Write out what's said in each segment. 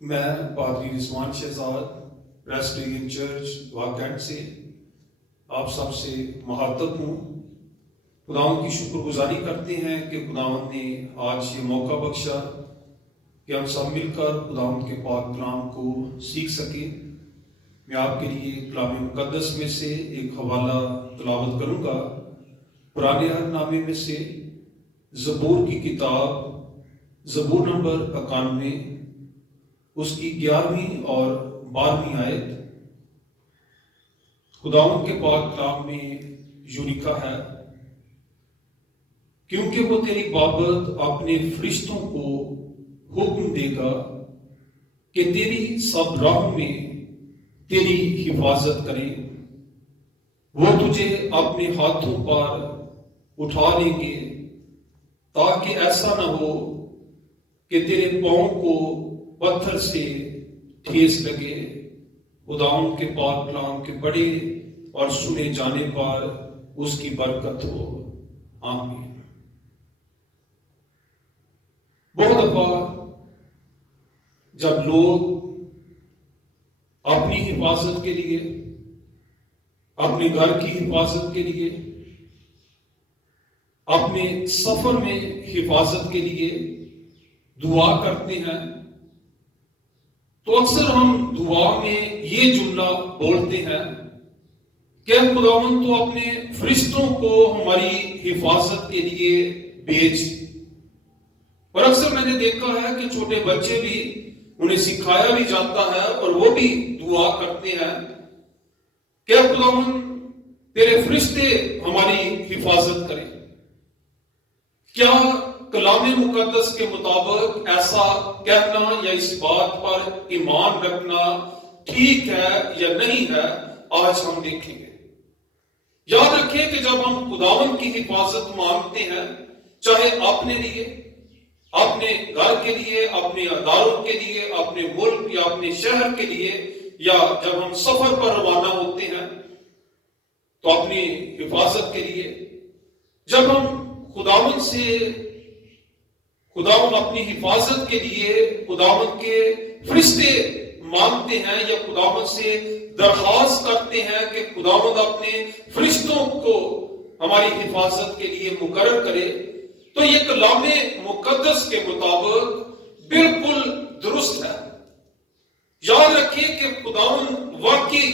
میں پادری رضوان Shahzad پریسبیٹرین church vacant سے آپ سب سے مخاطب ہوں۔ خداوند کی شکر گزاری کرتے ہیں کہ خداوند نے آج یہ موقع بخشا کہ ہم سب مل کر خداوند کے پاک کلام کو سیکھ سکیں۔ میں آپ کے لیے کلام مقدس میں سے ایک حوالہ تلاوت کروں گا۔ پرانے عہد نامے میں سے زبور کی کتاب زبور نمبر 91 اس کی 11ویں اور 12ویں آیت۔ خداوند کے پاک کلام میں یوں لکھا ہے، کیونکہ وہ تیری بابت اپنے فرشتوں کو حکم دے گا کہ تیری سب راہوں میں تیری حفاظت کریں۔ وہ تجھے اپنے ہاتھوں پر اٹھا لیں گے تاکہ ایسا نہ ہو کہ تیرے پاؤں کو پتھر سے ٹھیس لگے۔ خداوند کے پاک کلام کے پڑھے اور سنے جانے پر اس کی برکت ہو، آمین۔ بہت دفعہ جب لوگ اپنی حفاظت کے لیے، اپنے گھر کی حفاظت کے لیے، اپنے سفر میں حفاظت کے لیے دعا کرتے ہیں تو اکثر ہم دعا میں یہ جملہ بولتے ہیں کہ خداوند تو اپنے فرشتوں کو ہماری حفاظت کے لیے بھیج۔ اور اکثر میں نے دیکھا ہے کہ چھوٹے بچے بھی، انہیں سکھایا بھی جاتا ہے اور وہ بھی دعا کرتے ہیں کہ خداوند تیرے فرشتے ہماری حفاظت کریں۔ کیا کلام مقدس کے مطابق ایسا کہنا یا اس بات پر ایمان رکھنا ٹھیک ہے یا نہیں ہے، آج ہم دیکھیں گے۔ یاد رکھیں کہ جب ہم خداوند کی حفاظت مانگتے ہیں، چاہے اپنے لیے، اپنے گھر کے لیے، اپنے اداروں کے لیے، اپنے ملک یا اپنے شہر کے لیے، یا جب ہم سفر پر روانہ ہوتے ہیں تو اپنی حفاظت کے لیے، جب ہم خداوند سے، خداوند اپنی حفاظت کے لیے خداوند کے فرشتے مانگتے ہیں یا خداوند سے درخواست کرتے ہیں کہ خداوند اپنے فرشتوں کو ہماری حفاظت کے لیے مقرر کرے، تو یہ کلام مقدس کے مطابق بالکل درست ہے۔ یاد رکھیں کہ خداوند واقعی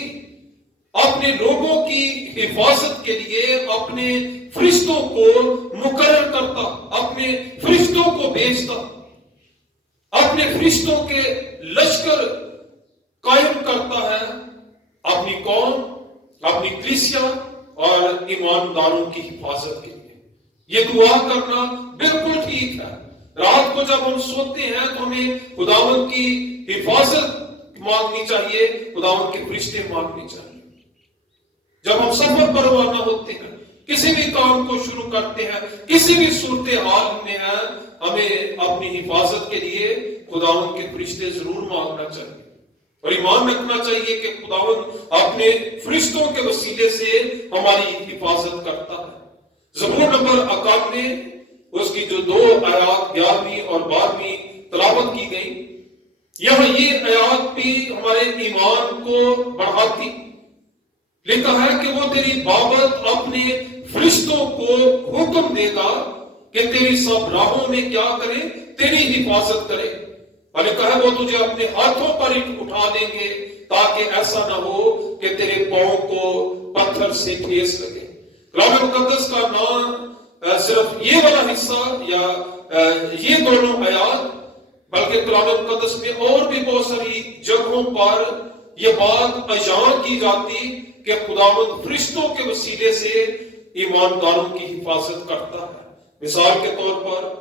اپنے لوگوں کی حفاظت کے لیے اپنے فرشتوں کو مقرر کرتا، اپنے فرشتوں کو بھیجتا، اپنے فرشتوں کے لشکر قائم کرتا ہے اپنی قوم، اپنی کلیسیا اور ایمانداروں کی حفاظت کے لیے۔ یہ دعا کرنا بالکل ٹھیک ہے۔ رات کو جب ہم سوتے ہیں تو ہمیں خداوند کی حفاظت مانگنی چاہیے، خداوند کے فرشتے مانگنے چاہیے۔ جب ہم سفر پر روانہ ہوتے ہیں، کسی بھی کام کو شروع کرتے ہیں، کسی بھی صورتحال میں ہیں، ہمیں اپنی حفاظت کے لیے خداوند کے فرشتے ضرور مانگنا چاہیے اور ایمان رکھنا چاہیے کہ خداوند اپنے فرشتوں کے وسیلے سے ہماری حفاظت کرتا ہے۔ زبور نمبر 91 اس کی جو 2 آیات 11ویں اور 12ویں تلاوت کی گئی، یہاں یہ آیات بھی ہمارے ایمان کو بڑھاتی۔ لکھا ہے کہ وہ تیری بابت اپنے فرشتوں کو حکم دے گا کہ تیری سب راہوں میں کیا کرے، تیری حفاظت کرے۔ اور لکھا ہے وہ تجھے اپنے ہاتھوں پر اٹھا لیں گے تاکہ ایسا نہ ہو کہ تیرے پاؤں کو پتھر سے ٹھیس لگے۔ کلام مقدس کا نام صرف یہ والا حصہ یا یہ دونوں آیات، بلکہ کلام مقدس میں اور بھی بہت ساری جگہوں پر یہ بات بیان کی جاتی کہ خداوند فرشتوں کے وسیلے سے ایمانداروں کی حفاظت کرتا ہے۔ مثال کے طور پر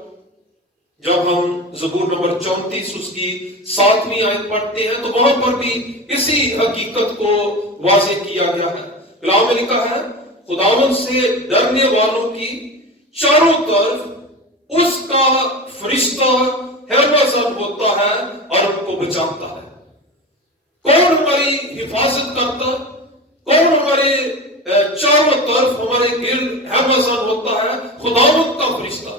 جب ہم زبور نمبر 34 اس کی 7ویں آیت پڑھتے ہیں تو وہاں پر بھی اسی حقیقت کو واضح کیا گیا ہے۔ کلام میں لکھا ہے، خداوند سے ڈرنے والوں کی چاروں طرف اس کا فرشتہ حفاظت ہوتا ہے اور ان کو بچاتا ہے۔ کون ہماری حفاظت کرتا؟ کون ہمارے چاروں طرف ہمارے گرد حفاظت ہوتا ہے؟ خداوند کا فرشتہ۔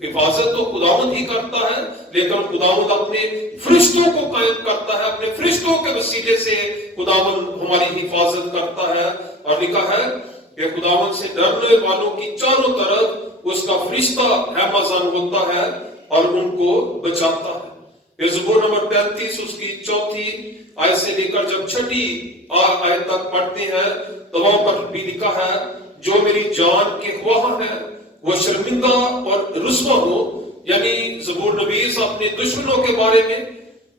حفاظت تو خداوند ہی کرتا ہے، لیکن خداوند اپنے فرشتوں کو قائم کرتا ہے، اپنے فرشتوں کے وسیلے سے خداوند ہماری حفاظت کرتا ہے۔ اور لکھا ہے کہ خداوند سے ڈرنے والوں کی چاروں طرف اس کا فرشتہ حفاظت ہوتا ہے اور ان کو بچاتا ہے۔ پھر زبور نمبر 35 اس کی 4 آیت سے لے کر جب 6 آیت تک پڑھتے ہیں تو وہاں پر بھی لکھا ہے، جو میری جان کے خواہاں ہیں وہ شرمندہ اور رسوا ہو، یعنی زبور نویس اپنے دشمنوں کے بارے میں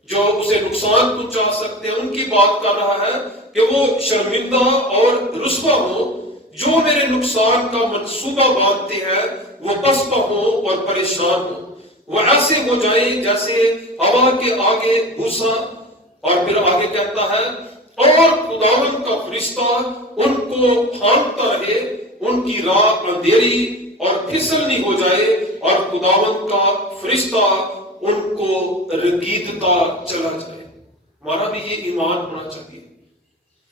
جو اسے نقصان پہنچا سکتے ہیں ان کی بات کر رہا ہے کہ وہ شرمندہ اور رسوا ہو، جو میرے نقصان کا منصوبہ باندھتے ہیں وہ پسپا ہو اور پریشان ہو، وہ ایسے ہو جائیں جیسے ہوا کے آگے بھوسا۔ اور پھر آگے کہتا ہے، اور خداوند کا فرشتہ ان کو پھانکتا رہے، ان کی راہ اندھیری اور پھسلنی ہو جائے، اور خداوند کا فرشتہ ان کو رگیدتا چلا جائے۔ ہمارا بھی یہ ایمان ہونا چاہیے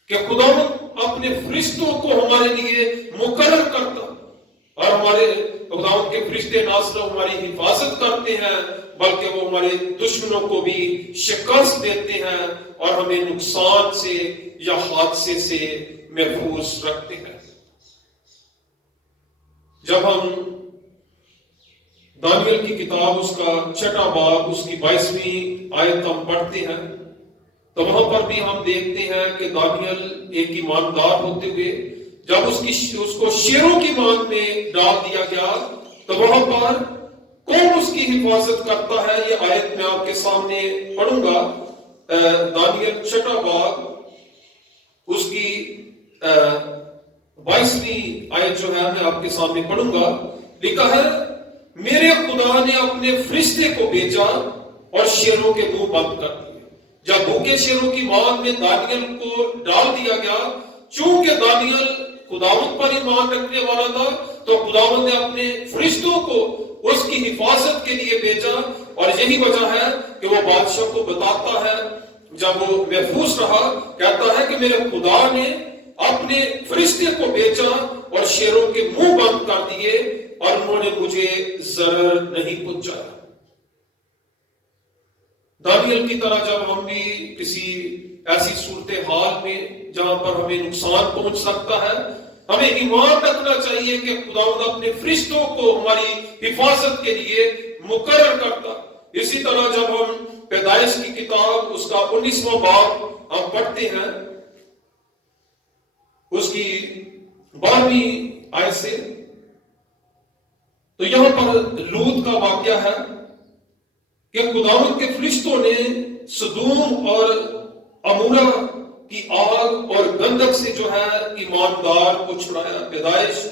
کہ خداوند اپنے فرشتوں کو ہمارے لیے مقرر کرتا، اور ہمارے خداوند کے فرشتے نہ صرف ہماری حفاظت کرتے ہیں بلکہ وہ ہمارے دشمنوں کو بھی شکست دیتے ہیں اور ہمیں نقصان سے یا حادثے سے محفوظ رکھتے ہیں۔ جب ہم دانیل کی کتاب اس کا 6 باب اس کی 22ویں آیت ہم پڑھتے ہیں تو وہاں پر بھی ہم دیکھتے ہیں کہ دانیل ایک ایماندار ہوتے ہوئے جب اس کو شیروں کی مانگ میں ڈال دیا گیا تو وہاں پر کون اس کی حفاظت کرتا ہے، یہ آیت میں آپ کے سامنے پڑھوں گا۔ دانیل 6 باب اس کی 22ویں آیت جو ہے میں آپ کے سامنے پڑھوں گا۔ لکھا ہے، میرے خدا نے اپنے فرشتے کو بھیجا اور شیروں کے منہ بند کر دیے۔ جب بھوکے شیروں کی مانگ میں دانیل کو ڈال دیا گیا، چونکہ دانیل خداوند پر ایمان رکھنے والا تھا تو خداوند نے اپنے فرشتوں کو اس کی حفاظت کے لیے بھیجا، اور یہی وجہ ہے کہ وہ بادشاہ کو بتاتا ہے جب وہ محفوظ رہا، کہتا ہے کہ میرے خدا نے اپنے فرشتے کو بھیجا اور شیروں کے منہ بند کر دیے اور انہوں نے مجھے ضرر نہیں پہنچایا۔ دانیل کی طرح جب ہم بھی کسی ایسی صورتحال میں جہاں پر ہمیں نقصان پہنچ سکتا ہے، ہمیں ایمان رکھنا چاہیے کہ خداوند اپنے فرشتوں کو ہماری حفاظت کے لیے مقرر کرتا۔ اسی طرح جب ہم پیدائش کی کتاب اس کا 19واں باب ہم پڑھتے ہیں اس کی 12ویں آیت سے، تو یہاں پر لوط کا واقعہ ہے کہ خداوند کے فرشتوں نے سدوم اور عمورہ کی آگ اور گندک سے جو ہے ایماندار کو چھڑایا۔ پیدائش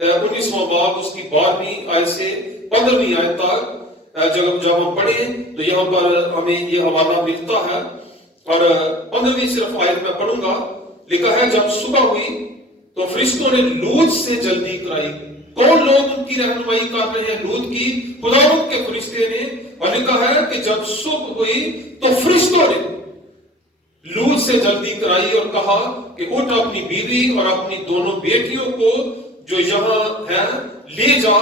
19واں باب اس کی 12ویں آیت سے 15ویں آیت تک جب ہم پڑھیں تو یہاں پر ہمیں یہ حوالہ ملتا ہے، اور 15ویں صرف آیت میں پڑھوں گا۔ لکھا ہے، جب صبح ہوئی تو فرشتوں نے لوط سے جلدی کرائی۔ کون لوگ ان کی رہنمائی کر رہے ہیں؟ لوط کی خداوند کے فرشتے نے۔ اور لکھا ہے کہ جب صبح ہوئی تو فرشتوں نے لوط سے جلدی کرائی اور کہا کہ اٹھ اپنی بیوی اور اپنی دونوں بیٹیوں کو جو یہاں ہیں لے جا،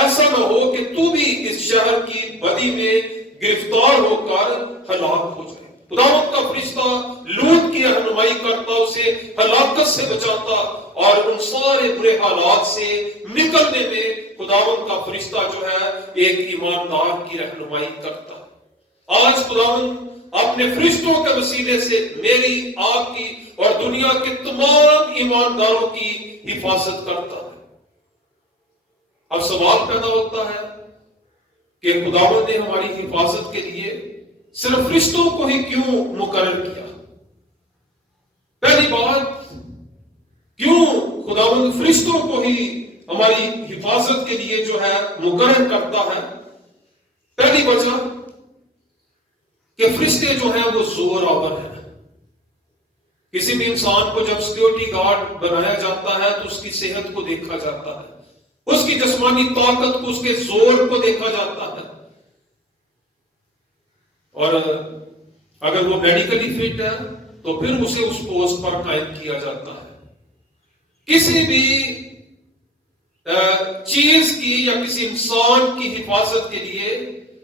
ایسا نہ ہو کہ تو بھی اس شہر کی بدی میں گرفتار ہو کر ہلاک ہو جائے۔ خداوند کا فرشتہ لوط کی رہنمائی کرتا، اسے ہلاکت سے بچاتا، اور ان سارے برے حالات سے نکلنے میں خداوند کا فرشتہ جو ہے ایک ایماندار کی رہنمائی کرتا۔ آج خداوند اپنے فرشتوں کے وسیلے سے میری، آپ کی اور دنیا کے تمام ایمانداروں کی حفاظت کرتا ہے۔ اب سوال پیدا ہوتا ہے کہ خداوند نے ہماری حفاظت کے لیے صرف فرشتوں کو ہی کیوں مقرر کیا؟ پہلی بات، کیوں خداوند فرشتوں کو ہی ہماری حفاظت کے لیے جو ہے مقرر کرتا ہے؟ پہلی وجہ کہ فرشتے جو ہیں وہ زور آور ہیں۔ کسی بھی انسان کو جب سیکیورٹی گارڈ بنایا جاتا ہے تو اس کی صحت کو دیکھا جاتا ہے، اس کی جسمانی طاقت کو، اس کے زور کو دیکھا جاتا ہے، اور اگر وہ میڈیکلی فٹ ہے تو پھر اسے اس پوسٹ پر قائم کیا جاتا ہے۔ کسی بھی چیز کی یا کسی انسان کی حفاظت کے لیے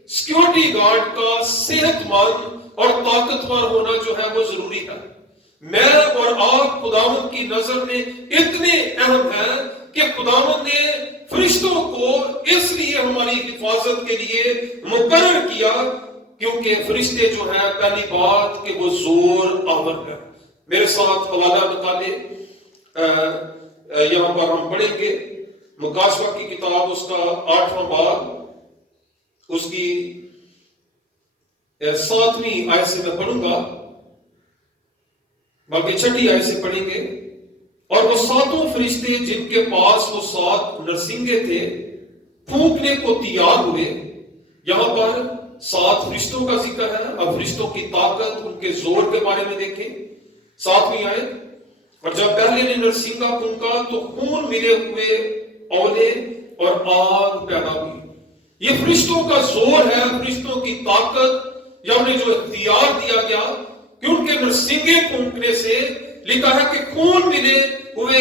سیکیورٹی گارڈ کا صحت مند اور طاقتور ہونا جو ہے وہ ضروری ہے۔ میں اور آپ خداوند کی نظر میں اتنے اہم ہیں کہ خداوند نے فرشتوں کو اس لیے ہماری حفاظت کے لیے مقرر کیا کیونکہ فرشتے جو ہیں پہلی بات کہ وہ زور آور ہے۔ میرے ساتھ حوالہ نکالے، یہاں پر ہم پڑھیں گے مکاشفہ کی کتاب اس کا 8واں باب، اس کی 7ویں آیت سے میں پڑھوں گا، بلکہ 6 آیت سے پڑھیں گے۔ اور وہ 7 فرشتے جن کے پاس وہ 7 نرسنگے تھے پھونکنے کو تیار ہوئے۔ یہاں پر 7 فرشتوں کا ذکر ہے۔ اب فرشتوں کی طاقت، ان کے زور کے بارے میں دیکھیں۔ 7ویں آیت، اور جب پہلے نے نرسنگا پھونکا تو خون ملے ہوئے اولے اور آگ پیدا ہوئی۔ یہ فرشتوں کا زور ہے، فرشتوں کی طاقت، یا انہیں جو اختیار دیا گیا کہ ان کے نرسنگے پھونکنے سے لکھا ہے کہ خون ملے ہوئے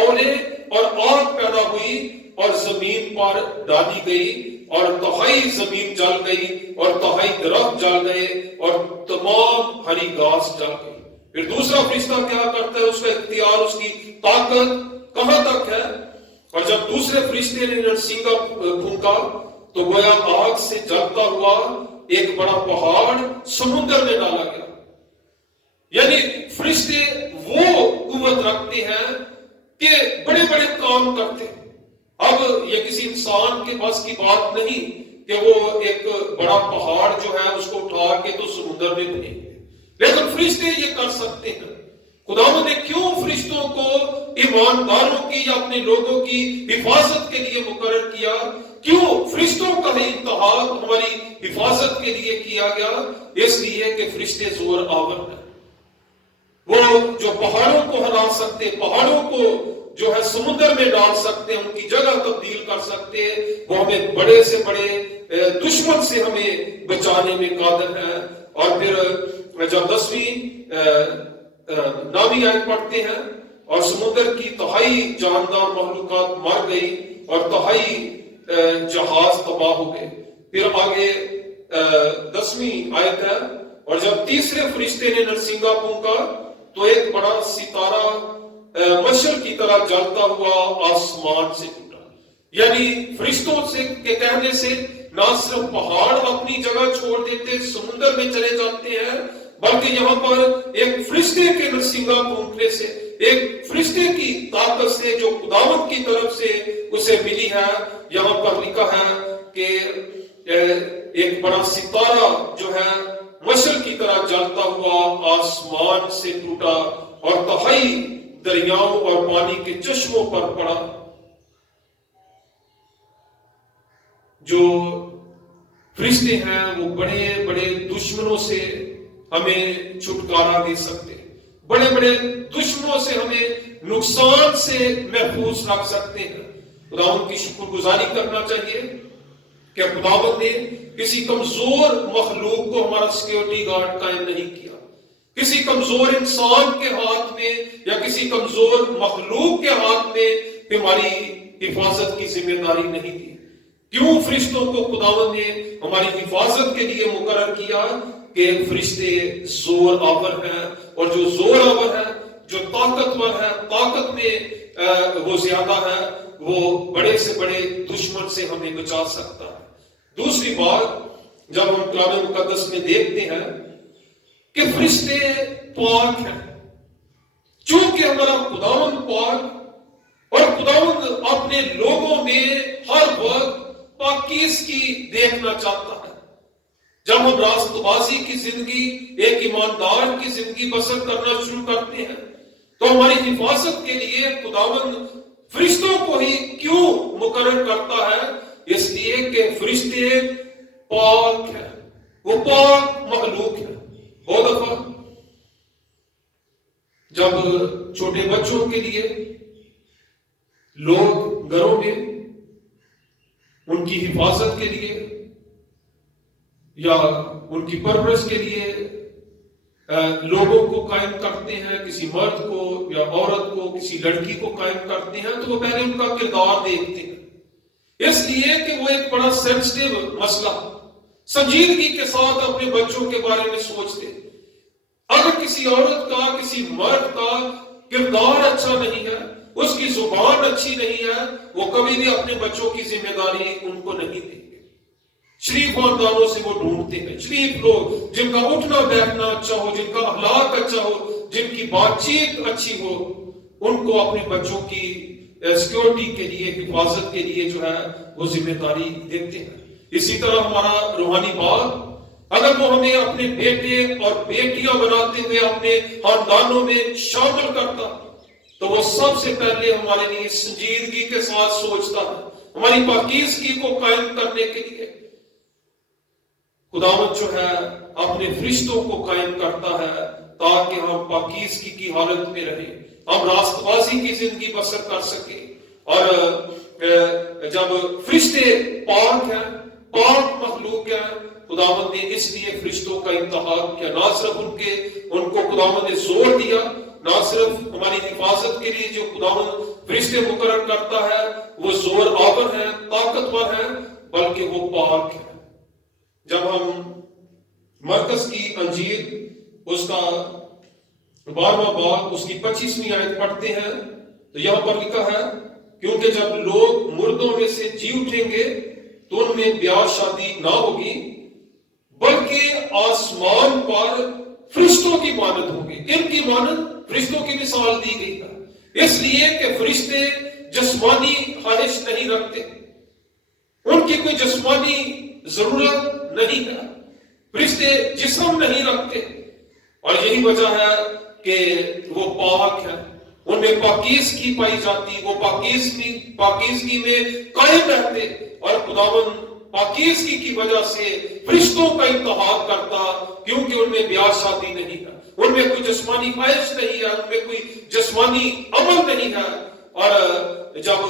اولے اور آگ پیدا ہوئی اور زمین پر ڈالی گئی، اور تہائی زمین جل گئی اور تہائی درخت جل گئے اور تمام ہری گھاس جل گئی۔ پھر دوسرا فرشتہ کیا کرتا ہے، اس کا اختیار، اس کی طاقت کہاں تک ہے؟ اور جب دوسرے فرشتے نے نرسنگا پھونکا تو گویا آگ سے جلتا ہوا ایک بڑا پہاڑ سمندر میں ڈالا گیا۔ یعنی فرشتے وہ قوت رکھتے ہیں کہ بڑے بڑے کام کرتے ہیں۔ اب یہ کسی انسان کے بس کی بات نہیں کہ وہ ایک بڑا پہاڑ جو ہے اس کو اٹھا کے تو سمندر میں پھینک دے، لیکن فرشتے یہ کر سکتے ہیں۔ خداوند نے کیوں فرشتوں کو ایمانداروں کی یا اپنے لوگوں کی حفاظت کے لیے مقرر کیا؟ کیوں فرشتوں کا انتخاب ہماری حفاظت کے لیے کیا گیا؟ اس لیے کہ فرشتے زور آور ہیں، وہ جو پہاڑوں کو ہلا سکتے، پہاڑوں کو جو ہے سمندر میں ڈال سکتے، ان کی جگہ تبدیل کر سکتے، وہ ہمیں بڑے سے بڑے دشمن سے ہمیں بچانے میں قادر ہیں۔ اور پھر جب 10ویں نامی آیت پڑھتے ہیں، اور سمندر کی تہائی جاندار مخلوقات مر گئی اور تہائی جہاز تباہ ہو گئے۔ پھر آگے 10ویں آیت ہے، اور جب تیسرے فرشتے نے نرسنگا پھونکا تو ایک بڑا ستارہ مشعل کی طرح جلتا ہوا آسمان سے ٹوٹا۔ یعنی فرشتوں سے کے کہنے سے نہ صرف پہاڑ اپنی جگہ چھوڑ دیتے، سمندر میں چلے جاتے ہیں، بلکہ یہاں پر ایک فرشتے کے نرسنگا پھونکنے سے، ایک فرشتے کی طاقت سے جو خداوند کی طرف سے اسے ملی ہے، یہاں پر لکھا ہے کہ ایک بڑا ستارہ جو ہے مشعل کی طرح جلتا ہوا آسمان سے ٹوٹا اور تہائی دریاؤں اور پانی کے چشموں پر پڑا۔ جو فرشتے ہیں وہ بڑے بڑے دشمنوں سے ہمیں چھٹکارا دے سکتے، بڑے بڑے دشمنوں سے ہمیں نقصان سے محفوظ رکھ سکتے ہیں۔ خداوند کی شکر گزاری کرنا چاہیے کہ خداوند نے کسی کمزور مخلوق کو ہمارا سیکیورٹی گارڈ قائم نہیں کیا، کسی کمزور انسان کے ہاتھ میں یا کسی کمزور مخلوق کے ہاتھ میں ہماری حفاظت کی ذمہ داری نہیں دی۔ کیوں فرشتوں کو خداوند نے ہماری حفاظت کے لیے مقرر کیا؟ کہ فرشتے زور آور ہیں، اور جو زور آور ہے، جو طاقتور ہے، طاقت میں وہ زیادہ ہے، وہ بڑے سے بڑے دشمن سے ہمیں بچا سکتا ہے۔ دوسری بات، جب ہم کلام مقدس میں دیکھتے ہیں کہ فرشتے پاک ہیں، چونکہ ہمارا خداوند پاک، اور خداوند اپنے لوگوں میں ہر وقت پاکیزگی دیکھنا چاہتا ہے۔ جب ہم راست بازی کی زندگی، ایک ایماندار کی زندگی بسر کرنا شروع کرتے ہیں تو ہماری حفاظت کے لیے خداوند فرشتوں کو ہی کیوں مقرر کرتا ہے؟ اس لیے کہ فرشتے پاک ہیں، وہ پاک مخلوق ہیں۔ بہت دفعہ جب چھوٹے بچوں کے لیے لوگ گھروں میں ان کی حفاظت کے لیے یا ان کی پرورش کے لیے لوگوں کو قائم کرتے ہیں، کسی مرد کو یا عورت کو، کسی لڑکی کو قائم کرتے ہیں، تو وہ پہلے ان کا کردار دیکھتے ہیں، اس لیے کہ وہ ایک بڑا سینسٹیو مسئلہ سنجیدگی کے ساتھ اپنے بچوں کے بارے میں سوچتے ہیں۔ اگر کسی عورت کا، کسی مرد کا کردار اچھا نہیں ہے، اس کی زبان اچھی نہیں ہے، وہ کبھی بھی اپنے بچوں کی ذمہ داری ان کو نہیں دیں گے۔ شریف خاندانوں سے وہ ڈھونڈتے ہیں، شریف لوگ جن کا اٹھنا بیٹھنا اچھا ہو، جن کا اخلاق اچھا ہو، جن کی بات چیت اچھی ہو، ان کو اپنے بچوں کی سیکورٹی کے لیے، حفاظت کے لیے جو ہے وہ ذمہ داری دیتے ہیں۔ اسی طرح ہمارا روحانی باپ اگر وہ ہمیں اپنے بیٹے اور بیٹیاں بناتے ہوئے اپنے خاندانوں میں شامل کرتا، تو وہ سب سے پہلے ہمارے لیے سنجیدگی کے ساتھ سوچتا ہے، ہماری پاکیزگی کو قائم کرنے کے لیے۔ خداوند جو ہے اپنے فرشتوں کو قائم کرتا ہے تاکہ ہم پاکیزگی کی حالت میں رہیں، ہم راست بازی کی زندگی بسر کر سکیں۔ اور جب فرشتے پاک ہیں، پاک مخلوق ہیں، خداوند نے اس لیے فرشتوں کا انتخاب کیا، نہ صرف ان کو خداوند نے زور دیا، نہ صرف ہماری حفاظت کے لیے جو خداوند فرشتے مقرر کرتا ہے وہ زور آور ہیں، طاقتور ہیں، بلکہ وہ پاک ہیں۔ جب ہم مرکز کی انجیل اس کا 12واں باب اس کی 25ویں آیت پڑھتے ہیں تو یہاں پر لکھا ہے، کیونکہ جب لوگ مردوں میں سے جی اٹھیں گے تو ان میں بیاہ شادی نہ ہوگی، بلکہ آسمان پر فرشتوں کی مانند ہوں گے۔ کن کی مانند؟ فرشتوں کی مثال دی گئی ہے، اس لیے کہ فرشتے جسمانی خواہش نہیں رکھتے، ان کی کوئی جسمانی ضرورت نہیں ہے، فرشتے جسم نہیں رکھتے، اور یہی وجہ ہے کہ وہ پاک ہیں، ان میں پاکیزگی پائی جاتی، وہ پاکیزگی میں قائم رہتے، اور خداوند پاکیزگی کی وجہ سے فرشتوں کا انتخاب کرتا، کیونکہ ان میں بیاہ شادی نہیں ہے، ان میں کوئی جسمانی خواہش نہیں ہے، ان میں کوئی جسمانی عمل نہیں ہے۔ اور جب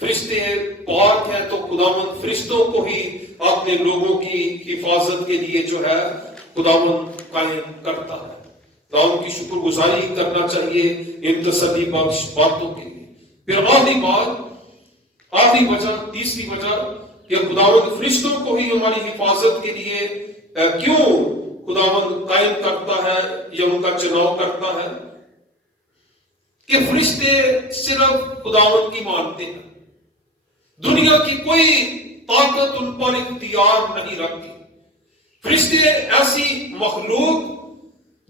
فرشتے پاک ہیں تو خداوند فرشتوں کو ہی اپنے لوگوں کی حفاظت کے لیے جو ہے خداوند قائم کرتا ہے۔ خداوند کی شکر گزاری کرنا چاہیے ان تسلی بخش باتوں کے لیے۔ پھر آخری وجہ، تیسری وجہ کہ خداوند فرشتوں کو ہی ہماری حفاظت کے لیے کیوں خداوند قائم کرتا ہے یا ان کا چناؤ کرتا ہے، کہ فرشتے صرف خداوند کی مانتے ہیں، دنیا کی کوئی طاقت ان پر اختیار نہیں رکھتی۔ فرشتے ایسی مخلوق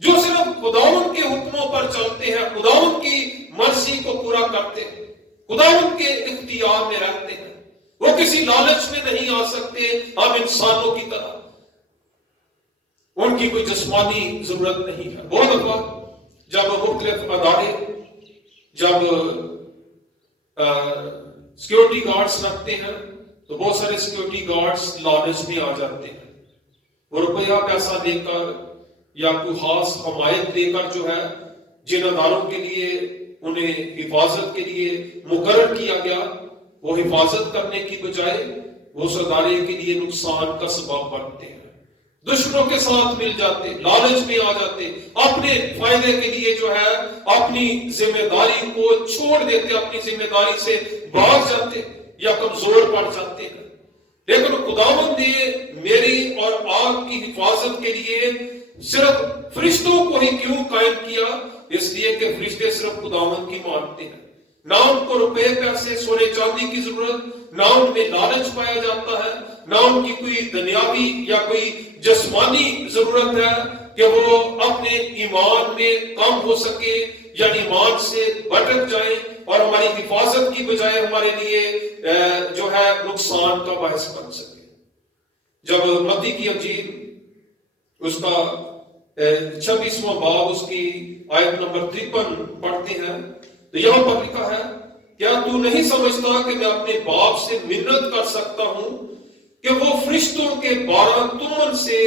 جو صرف خداوند کے حکموں پر چلتے ہیں، خداوند کی مرضی کو پورا کرتے ہیں، خداوند کے اختیار میں رہتے ہیں، وہ کسی لالچ میں نہیں آ سکتے ہم انسانوں کی طرح، ان کی کوئی جسمانی ضرورت نہیں ہے۔ بہت دفعہ جب مختلف ادارے جب سیکورٹی گارڈز رکھتے ہیں تو بہت سارے سیکورٹی گارڈز لالچ میں آ جاتے ہیں، وہ روپیہ پیسہ دے کر یا کوئی خاص حمایت دے کر جو ہے جن اداروں کے لیے انہیں حفاظت کے لیے مقرر کیا گیا، وہ حفاظت کرنے کی بجائے وہ اس ادارے کے لیے نقصان کا سبب بنتے ہیں، دشمنوں کے ساتھ مل جاتے، لالچ میں آ جاتے، اپنے فائدے کے لیے جو ہے اپنی ذمہ داری کو چھوڑ دیتے، اپنی ذمہ داری سے بھاگ جاتے یا کمزور پڑ جاتے ہیں۔ لیکن خداوند نے میری اور آپ کی حفاظت کے لیے صرف فرشتوں کو ہی کیوں قائم کیا؟ اس لیے کہ فرشتے صرف خداوند کی مانتے ہیں، نہ ان کو روپے پیسے سونے چاندی کی ضرورت، نہ ان میں لالچ پایا جاتا ہے، نہ ان کی کوئی دنیاوی یا کوئی جسمانی ضرورت ہے کہ وہ اپنے ایمان میں کم ہو سکے یا ایمان سے بھٹک جائیں اور ہماری حفاظت کی بجائے ہمارے لیے جو ہے نقصان کا باعث بن سکے۔ جب متی کی انجیل اس کا 26واں باب اس کی آیت نمبر 53 پڑھتے ہیں تو یہاں پر لکھا ہے، کیا تو نہیں سمجھتا کہ میں اپنے باپ سے منت کر سکتا ہوں کہ وہ فرشتوں کے 12 تومن سے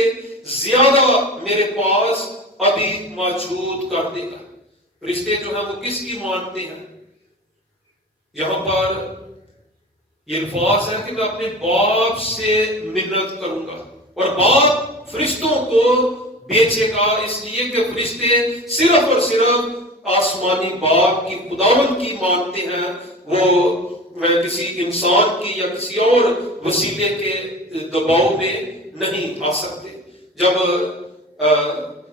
زیادہ میرے پاس ابھی موجود کر دے گا۔ فرشتے جو ہیں وہ کس کی مانتے ہیں؟ یہاں پر یہ الفاظ ہے کہ میں اپنے باپ سے منت کروں گا، اور باپ فرشتوں کو بیچے گا، اس لیے کہ فرشتے صرف اور صرف آسمانی باپ کی خداوند کی مانتے ہیں، وہ کسی انسان کی یا کسی اور وسیلے کے دباؤ میں نہیں آ سکتے۔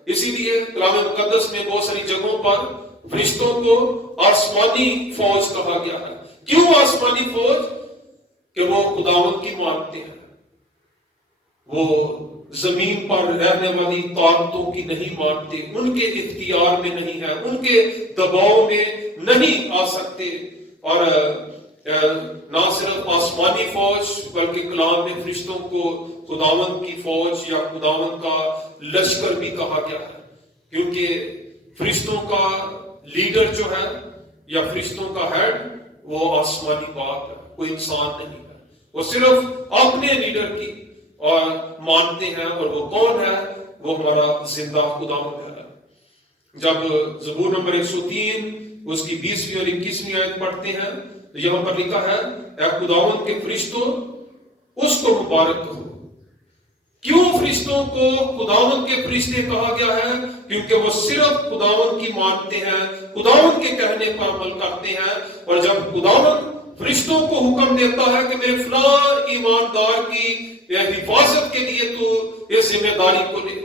اسی لیے کلام مقدس میں بہت ساری جگہوں پر فرشتوں کو آسمانی فوج کہا گیا ہے۔ کیوں آسمانی فوج؟ کہ وہ خداوند کی مانتے ہیں، وہ زمین پر رہنے والی طاقتوں کی نہیں مانتے، ان کے اختیار میں نہیں ہے، ان کے دباؤ میں نہیں آ سکتے۔ اور نہ صرف آسمانی فوج بلکہ کلام میں فرشتوں کو خداوند کی فوج یا خداوند کا لشکر بھی کہا گیا ہے، کیونکہ فرشتوں کا لیڈر جو ہے یا فرشتوں کا ہیڈ وہ آسمانی باپ ہے، کوئی انسان نہیں ہے۔ وہ صرف اپنے لیڈر کی اور مانتے ہیں، اور وہ کون ہے؟ وہ ہمارا زندہ خداوند ہے۔ جب زبور نمبر 103 اس کی 20ویں اور 21ویں آیت پڑھتے ہیں تو یہاں پر لکھا ہے، اے خداوند کے فرشتوں اس کو مبارک کہو۔ کیوں فرشتوں کو خداوند کے فرشتے کہا گیا ہے؟ کیونکہ وہ صرف خداوند کی مانتے ہیں، خداوند کے کہنے پر عمل کرتے ہیں۔ اور جب خداوند فرشتوں کو حکم دیتا ہے کہ میرے فلاں ایماندار کی حفاظت کے لیے تو اس ذمہ داری کو لے،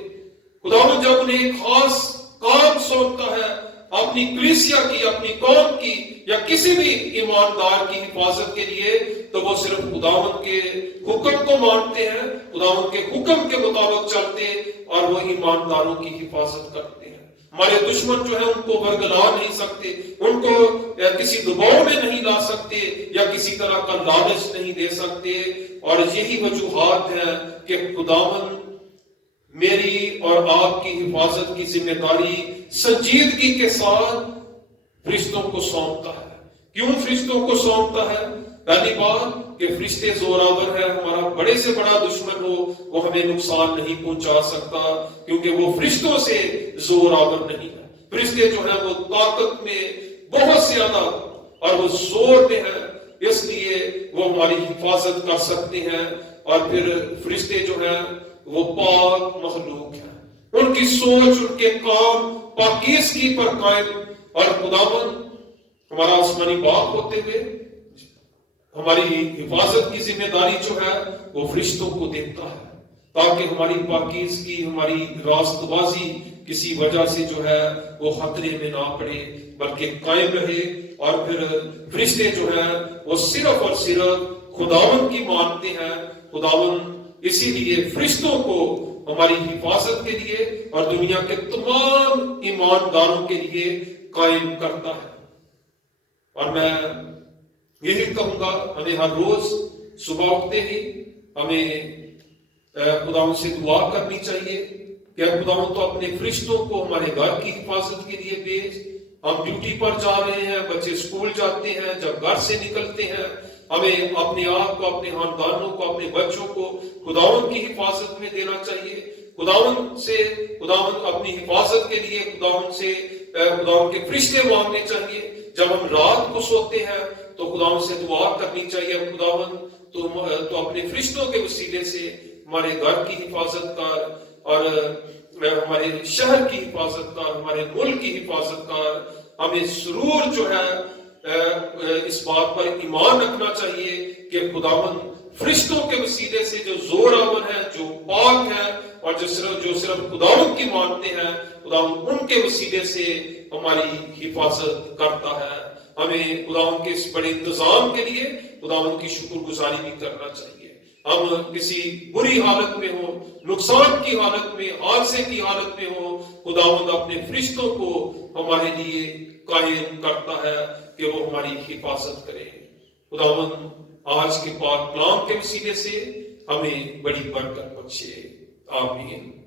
خداوند جب انہیں ایک خاص کام سونپتا ہے اپنی کلیسیا کی، اپنی قوم کی یا کسی بھی ایماندار کی حفاظت کے لیے، تو وہ صرف خداوند کے حکم کو مانتے ہیں، خداوند کے حکم کے مطابق چلتے اور وہ ایمانداروں کی حفاظت کرتے ہیں۔ ہمارے دشمن جو ہیں ان کو برگلا نہیں سکتے، ان کو کسی دباؤ میں نہیں لا سکتے یا کسی طرح کا لالچ نہیں دے سکتے۔ اور یہی وجوہات ہیں کہ خداوند میری اور آپ کی حفاظت کی ذمہ داری سنجیدگی کے ساتھ فرشتوں کو سونپتا ہے۔ کیوں فرشتوں کو سونپتا ہے؟ پہلی بات کہ فرشتے زوراور ہے، ہمارا بڑے سے بڑا دشمن ہو وہ ہمیں نقصان نہیں پہنچا سکتا، کیونکہ وہ فرشتوں سے زوراور نہیں ہے۔ فرشتے جو ہیں وہ طاقت میں بہت زیادہ اور وہ زور میں ہیں، اس لیے وہ ہماری حفاظت کر سکتے ہیں۔ اور پھر فرشتے جو ہیں وہ پاک مخلوق ہیں، ان کی سوچ، ان کے کام پاکیزگی پر قائم۔ اور خداوند ہمارا آسمانی باپ ہوتے ہوئے ہماری حفاظت کی ذمہ داری جو ہے وہ فرشتوں کو دیتا ہے، تاکہ ہماری پاکیزگی، ہماری راست بازی کسی وجہ سے جو ہے وہ خطرے میں نہ پڑے بلکہ قائم رہے۔ اور پھر فرشتے جو ہیں وہ صرف اور صرف خداوند کی مانتے ہیں۔ خداوند اسی لیے فرشتوں کو ہماری حفاظت کے لیے اور دنیا کے تمام ایمانداروں کے لیے قائم کرتا ہے۔ اور میں یہی کہوں گا، ہمیں ہر روز صبح اٹھتے ہی ہمیں خداوند سے دعا کرنی چاہیے کہ خداوند تو اپنے فرشتوں کو ہمارے گھر کی حفاظت کے لیے بھیج۔ ہم ڈیوٹی پر جا رہے ہیں، بچے اسکول جاتے ہیں، جب گھر سے نکلتے ہیں ہمیں اپنے آپ کو، اپنے خاندانوں کو، اپنے بچوں کو خداوند کی حفاظت میں دینا چاہیے۔ خداوند اپنی حفاظت کے لیے خداوند کے فرشتے مانگنے چاہیے۔ جب ہم رات کو سوتے ہیں تو خداوند سے دعا کرنی چاہیے، خداوند تو اپنے فرشتوں کے وسیلے سے ہمارے گھر کی حفاظت کر، اور ہمارے شہر کی حفاظت کر، ہمارے ملک کی حفاظت کر۔ ہمیں ضرور جو ہے اس بات پر ایمان رکھنا چاہیے کہ خداوند فرشتوں کے وسیلے سے جو زوراور ہیں، جو پاک ہیں اور جو صرف خداوند کی مانتے ہیں، خداوند ان کے وسیلے سے ہماری حفاظت کرتا ہے۔ ہمیں خداوند کے اس بڑے انتظام کے لیے خداوند کی شکر گزاری بھی کرنا چاہیے۔ ہم کسی بری حالت میں ہوں، نقصان کی حالت میں، حادثے کی حالت میں ہوں، خداوند اپنے فرشتوں کو ہمارے لیے قائم کرتا ہے کہ وہ ہماری حفاظت کرے۔ خداوند آج کے پاک کلام کے وسیلے سے ہمیں بڑی برکت بخشے۔ آمین۔